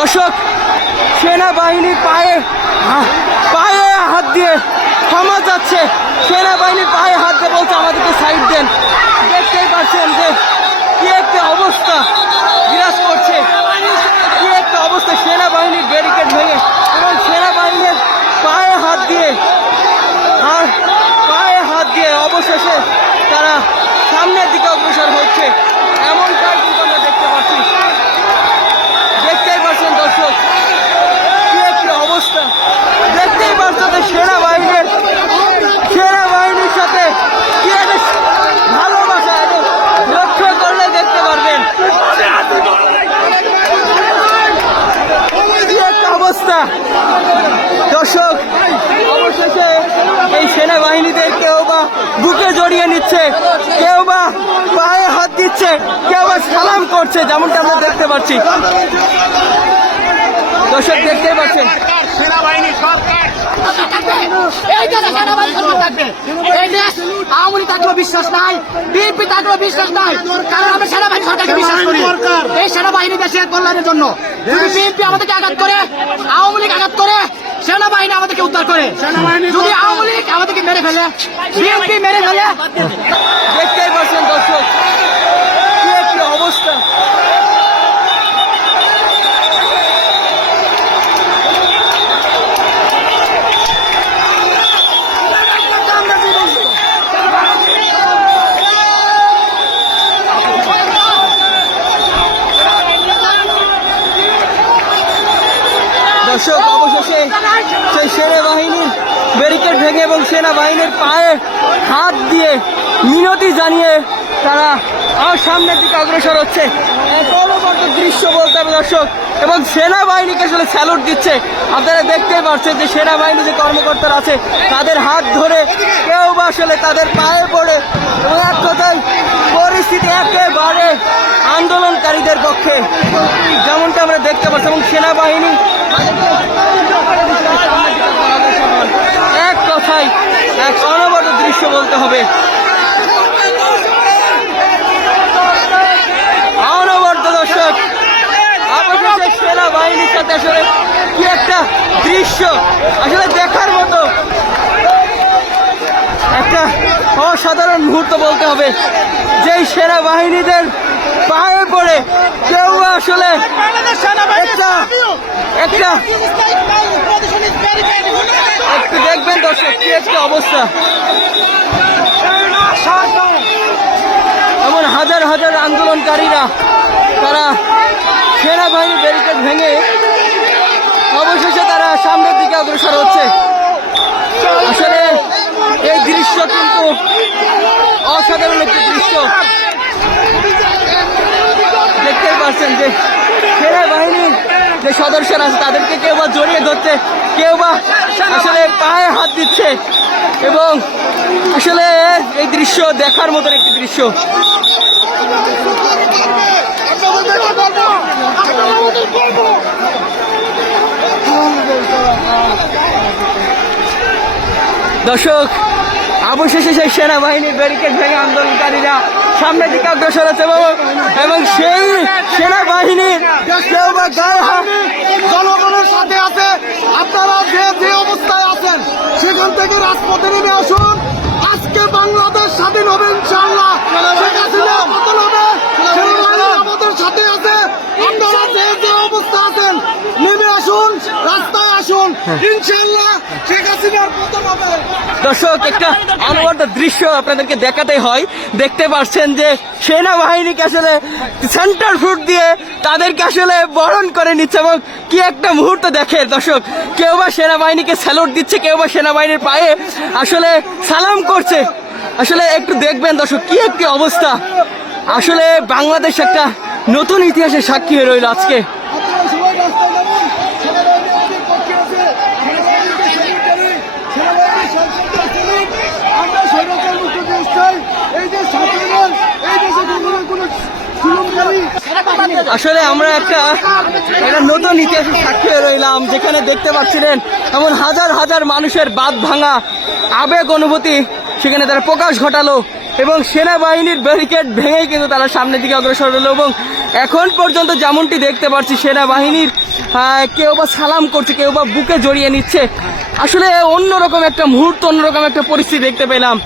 দর্শক, সেনাবাহিনীর পায়ে হাত দিয়ে ক্ষমা যাচ্ছে। সেনাবাহিনীর পায়ে হাত দিয়ে বলছে আমাদেরকে সাইড দেন। দেখতেই পাচ্ছেন যে কি একটা অবস্থা বিরাজ করছে, কি একটা অবস্থা। সেনাবাহিনীর ব্যারিকেড ভেঙে এবং সেনাবাহিনীর পায়ে হাত দিয়ে অবশেষে তারা সামনের দিকে অগ্রসর হচ্ছে, এমনটাই কিন্তু আমরা দেখতে পাচ্ছি। দেখতেই পাচ্ছেন দর্শক, কি একটা অবস্থা। দেখতেই পাচ্ছেন যে সেনাবাহিনীর সাথে কি একটা ভালোবাসা, এবং লক্ষ্য করলে দেখতে পারবেন কি একটা অবস্থা। দর্শক, অবশেষে এই সেনাবাহিনীদের কেউ বা বুকে জড়িয়ে নিচ্ছে, কেউ বা পায়ে হাত দিচ্ছে, কেউ বা সালাম করছে, যেমনটা আমরা দেখতে পাচ্ছি। দর্শক, দেখতেই পাচ্ছেন সেনাবাহিনী সরকার এই দেশে সেনাবাহিনী সরকার থাকবে। এই দেশ আওয়ামী লীগ থাকলেও বিশ্বাস নাই, বিএনপি থাকলেও বিশ্বাস নাই, কারণ আমরা সেনাবাহিনী সরকারকে বিশ্বাস করি। এই সেনাবাহিনী দেশের কল্যাণের জন্য। যদি বিএনপি আমাদেরকে আঘাত করে, আওয়ামী লীগ আঘাত করে, সেনাবাহিনী আমাদেরকে উদ্ধার করে। যদি আওয়ামী লীগ আমাদেরকে মেরে ফেলে, বিএনপি মেরে ফেলে। দেখতেই পাচ্ছেন দর্শক, কি একটা অবস্থা। দর্শক, অবশেষে সেই সেনাবাহিনীর ব্যারিকেড ভেঙে এবং সেনাবাহিনীর পায়ে হাত দিয়ে মিনতি জানিয়ে তারা আমার সামনের দিকে অগ্রসর হচ্ছে। অনবদ্য দৃশ্য বলতে হবে দর্শক, এবং সেনাবাহিনীকে আসলে স্যালুট দিচ্ছে। আপনারা দেখতেই পাচ্ছেন যে সেনাবাহিনী যে কর্মকর্তারা আছে তাদের হাত ধরে, কেউ বা আসলে তাদের পায়ে পড়ে, এবং এক কথায় পরিস্থিতি একেবারে আন্দোলনকারীদের পক্ষে, যেমনটা আমরা দেখতে পাচ্ছি। এবং সেনাবাহিনী এক কথায় এক অনবদ্য দৃশ্য বলতে হবে। অনবদ্য দর্শক, অবশেষে সেনাবাহিনীর সাথে আসলে কি একটা দৃশ্য, আসলে দেখার মতো একটা অসাধারণ মুহূর্ত বলতে হবে। যেই সেনাবাহিনীদের পায়ে পড়ে কেউ আসলে একটু দেখবেন দর্শক, কি একটা অবস্থা। এমন হাজার হাজার আন্দোলনকারীরা তারা সেনাবাহিনীর ব্যারিকেড ভেঙে অবশেষে তারা সামনের দিকে অগ্রসর হচ্ছে। আসলে এই দৃশ্য কিন্তু অসাধারণ একটি দৃশ্য। দেখতেই পাচ্ছেন যে সেনাবাহিনীর যে সদস্যরা আছে তাদেরকে কেউ বা জড়িয়ে ধরছে, কেউ বা আসলে পায়ে হাত দিচ্ছে, এবং আসলে এই দৃশ্য দেখার মতন একটি দৃশ্য। দর্শক, অবশেষে সেই সেনাবাহিনীর ব্যারিকেড ভেঙে আন্দোলনকারীরা সামনের দিকে অগ্রসর হচ্ছে, এবং সেই সেনাবাহিনীর কেউ বা গায়ে হাত জনগণের সাথে আছে। আপনারা যে অবস্থায় আছেন সেখান থেকে রাজপথে নেমে আসুন। আজকে বাংলাদেশ স্বাধীন হবে ইনশাআল্লাহ। শেখ হাসিনা পতন হবে, সেনাবাহিনী আমাদের সাথে আছে। আপনারা যে অবস্থা আছেন নেমে আসুন, রাস্তায় আসুন, ইনশাআল্লাহ শেখ হাসিনার পতন হবে। দর্শক, একটা অনবদ্য দৃশ্য আপনাদেরকে দেখাতে হয়। দেখতে পাচ্ছেন যে সেনাবাহিনীকে আসলে সেন্টার ফুট দিয়ে তাদেরকে আসলে বরণ করে নিচ্ছে, এবং কি একটা মুহূর্ত দেখে দর্শক। কেউ বা সেনাবাহিনীকে স্যালুট দিচ্ছে, কেউ বা সেনাবাহিনীর পায়ে আসলে সালাম করছে। আসলে একটু দেখবেন দর্শক, কি একটি অবস্থা। আসলে বাংলাদেশ একটা নতুন ইতিহাসের সাক্ষী হয়ে রইল আজকে। আসলে আমরা একটা নতুন ইতিহাসের সাক্ষী হয়ে রইলাম, যেখানে দেখতে পাচ্ছিলেন এমন হাজার হাজার মানুষের বাঁধ ভাঙা আবেগ অনুভূতি সেখানে তারা প্রকাশ ঘটালো। এবং সেনাবাহিনীর ব্যারিকেড ভেঙেই কিন্তু তারা সামনের দিকে অগ্রসর হলো। এবং এখন পর্যন্ত যেমনটি দেখতে পাচ্ছি সেনাবাহিনীর কেউ বা সালাম করছে, কেউ বা বুকে জড়িয়ে নিচ্ছে। আসলে অন্যরকম একটা মুহূর্ত, অন্যরকম একটা পরিস্থিতি দেখতে পেলাম।